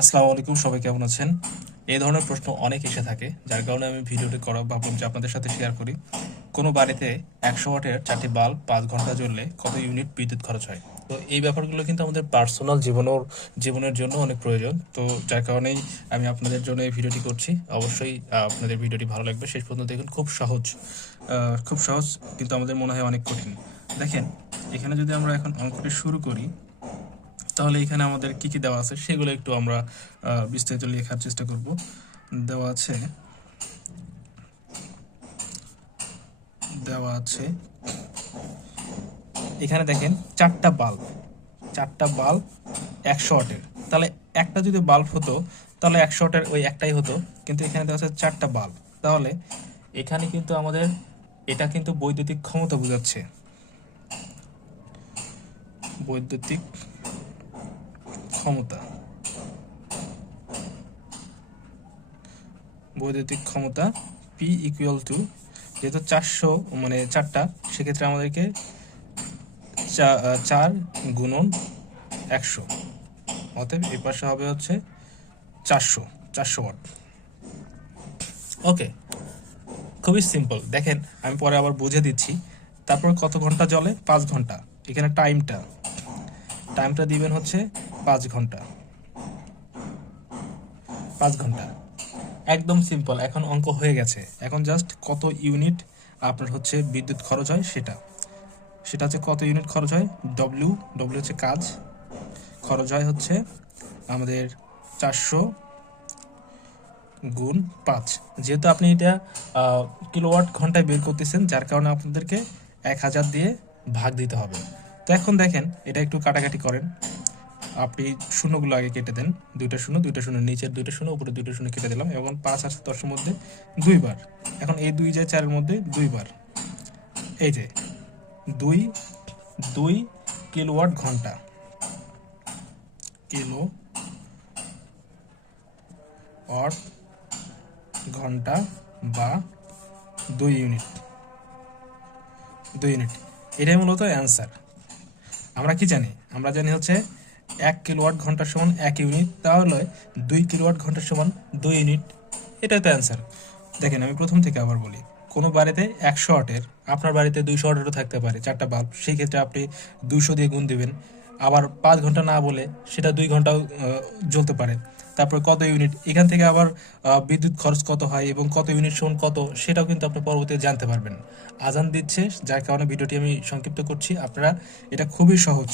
আসসালামু আলাইকুম, সবাই কেমন আছেন? এই ধরনের প্রশ্ন অনেক এসে থাকে, যার কারণে আমি ভিডিওটি করা ভাবলাম যে আপনাদের সাথে শেয়ার করি। কোনো বাড়িতে একশো ওয়াটের চারটি বাল্ব পাঁচ ঘণ্টা জ্বললে কত ইউনিট বিদ্যুৎ খরচ হয়? তো এই ব্যাপারগুলো কিন্তু আমাদের পার্সোনাল জীবনের জীবনের জন্য অনেক প্রয়োজন। তো যার কারণেই আমি আপনাদের জন্য এই ভিডিওটি করছি। অবশ্যই আপনাদের ভিডিওটি ভালো লাগবে। শেষ পর্যন্ত দেখুন, খুব সহজ। খুব সহজ, কিন্তু আমাদের মনে হয় অনেক কঠিন। দেখেন, এখানে যদি আমরা এখন অঙ্কটি শুরু করি তাহলে এখানে আমাদের কি কি দেওয়া আছে সেগুলো একটু আমরা বিস্তারিত লেখার চেষ্টা করব। দেওয়া আছে দেওয়া আছে, এখানে দেখেন চারটা বাল্ব চারটা বাল্ব একশো ওয়াটের তাহলে একটা যদি বাল্ব হতো, তাহলে একশো ওয়াটের ওই একটাই হতো, কিন্তু এখানে দেওয়া আছে চারটা বাল্ব তাহলে এখানে কিন্তু আমাদের, এটা কিন্তু বৈদ্যুতিক ক্ষমতা বোঝাচ্ছে। বৈদ্যুতিক ক্ষমতা। বৈদ্যুতিক ক্ষমতা পি ইকুয়াল টু যেহেতু চারশো মানে চারটা, সেক্ষেত্রে আমাদেরকে চার গুণন একশো। অতএব এ পাশে হবে হচ্ছে চারশো চারশো ওয়াট। ওকে খুবই সিম্পল দেখেন, আমি পরে আবার বুঝে দিচ্ছি। তারপর কত ঘণ্টা জলে? পাঁচ ঘণ্টা। এখানে টাইমটা টাইমটা দিবেন হচ্ছে পাঁচ ঘণ্টা। পাঁচ ঘণ্টা। একদম সিম্পল এখন অঙ্ক হয়ে গেছে। এখন জাস্ট কত ইউনিট আপনার হচ্ছে বিদ্যুৎ খরচ হয় সেটা। সেটা হচ্ছে কত ইউনিট খরচ হয়? ডব্লিউ ডব্লিউ হচ্ছে কাজ। খরচ হয় হচ্ছে আমাদের চারশো গুণ পাঁচ। যেহেতু আপনি এটা কিলোওয়াট ঘন্টায় বের করতেছেন, যার কারণে আপনাদেরকে এক হাজার দিয়ে ভাগ দিতে হবে। তো এখন দেখেন, এটা একটু কাটাকাটি করেন। আপনি শূন্যগুলো আগে কেটে দেন। দুইটা শূন্য দুইটা শূন্য, নিচের দুইটা শূন্য উপরে দুইটা শূন্য কেটে দিলাম এবং পাঁচ আছে দশের মধ্যে দুইবার। এখন এই দুই যায় চারের মধ্যে দুইবার। এই যে দুই দুই কিলোওয়াট ঘণ্টা। কিলো ওয়াট ঘণ্টা বা দুই ইউনিট। দুই ইউনিট। এটাই মূলত অ্যান্সার। আমরা কি জানি? আমরা জানি হচ্ছে এক কিলোওয়াট ঘণ্টা সমান এক ইউনিট, তাহলে দুই কিলোওয়াট ঘণ্টা সমান দুই ইউনিট, এটাই তো অ্যান্সার দেখেন, আমি প্রথম থেকে আবার বলি, কোনো বাড়িতে একশো ওয়াটের আপনার বাড়িতে দুইশো ওয়াটেরও থাকতে পারে, চারটা বাল্ব সেই ক্ষেত্রে আপনি দুইশো দিয়ে গুণ দেবেন। আবার পাঁচ ঘণ্টা না বলে সেটা দুই ঘন্টাও জ্বলতে পারে। তারপর কত ইউনিট, এখান থেকে আবার বিদ্যুৎ খরচ কত হয় এবং কত ইউনিট সমান কত, সেটাও কিন্তু আপনি পরবর্তীতে জানতে পারবেন। আজান দিচ্ছে, যার কারণে ভিডিওটি আমি সংক্ষিপ্ত করছি। আপনারা, এটা খুবই সহজ।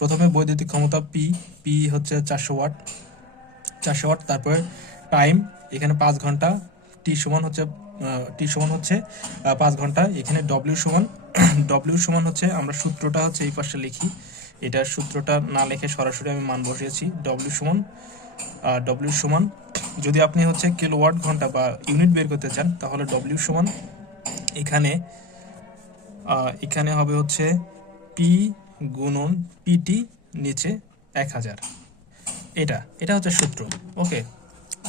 প্রথমে বৈদ্যুতিক ক্ষমতা পি পি হচ্ছে চারশো ওয়াট। চারশো ওয়াট, তারপরে টাইম, এখানে পাঁচ ঘণ্টা টি সমান হচ্ছে টি সমান হচ্ছে পাঁচ ঘণ্টা, এখানে ডব্লিউ সমান ডব্লিউ সমান হচ্ছে, আমরা সূত্রটা হচ্ছে এই পাশে লিখি। এটার সূত্রটা না লিখে সরাসরি আমি মান বসিয়েছি। ডব্লিউ সমান ডব্লিউ সমান, যদি আপনি হচ্ছে কিলো কিলোওয়াট ঘণ্টা বা ইউনিট বের করতে চান, তাহলে ডব্লিউ সমান, এখানে এখানে হবে হচ্ছে পি গুণন পিটি নিচে এক হাজার। এটা এটা হচ্ছে সূত্র। ওকে,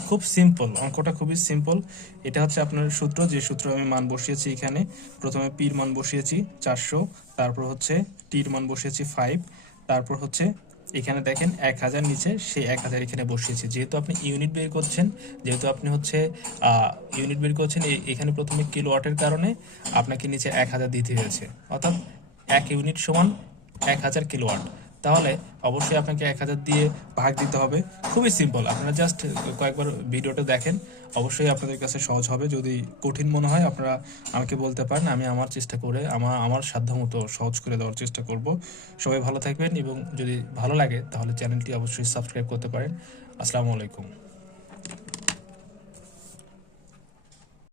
খুব সিম্পল অঙ্কটা খুবই সিম্পল এটা হচ্ছে আপনার সূত্র, যে সূত্র আমি মান বসিয়েছি এখানে। প্রথমে পির মান বসিয়েছি চারশো, তারপর হচ্ছে টির মান বসিয়েছি ফাইভ তারপর হচ্ছে এখানে দেখেন এক হাজার নিচে, সেই এক হাজার এখানে বসিয়েছি। যেহেতু আপনি ইউনিট বের করছেন, যেহেতু আপনি হচ্ছে ইউনিট বের করছেন এখানে প্রথমে কিলো ওয়াটের কারণে আপনাকে নিচে এক হাজার দিতে হয়েছে। অর্থাৎ এক ইউনিট সমান এক হাজার কিলোওয়াট তাহলে অবশ্যই আপনাকে এক হাজার দিয়ে ভাগ দিতে হবে। খুবই সিম্পল আপনারা জাস্ট কয়েকবার ভিডিওটা দেখেন। অবশ্যই আপনাদের কাছে সহজ হবে। যদি কঠিন মনে হয়, আপনারা আমাকে বলতে পারেন। আমি আমার চেষ্টা করে, আমার আমার সাধ্যমতো সহজ করে দেওয়ার চেষ্টা করব। সবাই ভালো থাকবেন এবং যদি ভালো লাগে, তাহলে চ্যানেলটি অবশ্যই সাবস্ক্রাইব করতে পারেন। আসসালামু আলাইকুম।